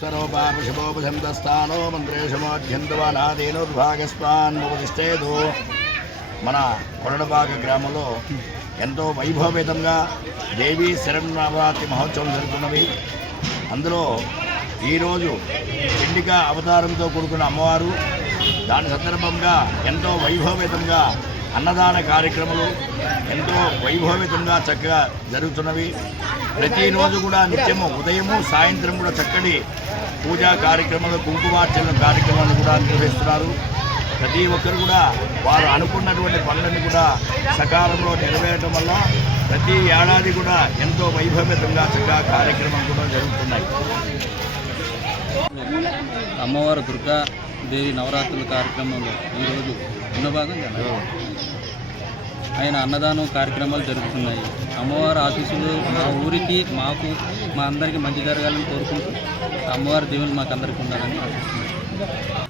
స్వరూపాపశుభోపశంతస్థానో మంత్రేశమోధ్యంతవానాదేనుర్భాగస్వాన్ముపతిష్టేదు మన కొరడబాగ గ్రామంలో ఎంతో వైభవపేతంగా దేవీ శరణవరాత్రి మహోత్సవం జరుగుతున్నవి అందులో ఈరోజు చండిక అవతారంతో కూడుకున్న అమ్మవారు దాని సందర్భంగా ఎంతో వైభవపేతంగా అన్నదాన కార్యక్రమాలు ఎంతో వైభవితంగా చక్కగా జరుగుతున్నవి. ప్రతిరోజు కూడా నిత్యము ఉదయము సాయంత్రం కూడా చక్కటి పూజా కార్యక్రమాలు కుంకుమార్చన కార్యక్రమాలు కూడా నిర్వహిస్తున్నారు. ప్రతి ఒక్కరు కూడా వారు అనుకున్నటువంటి పనులను కూడా సకాలంలో నెరవేరటం వల్ల ప్రతి ఏడాది కూడా ఎంతో వైభవితంగా చక్కగా కార్యక్రమాలు కూడా జరుగుతున్నాయి. అమ్మవారు దుర్గా దేవి నవరాత్రుల కార్యక్రమంలో ఈరోజు ఉన్న భాగం ఆయన అన్నదానం కార్యక్రమాలు జరుగుతున్నాయి. అమ్మవారి ఆశీస్సులు మా ఊరికి మాకు మా అందరికీ మంచి జరగాలని కోరుకుంటూ అమ్మవారి దేవుని మాకు అందరికీ ఉండాలని ఆశిస్తున్నాను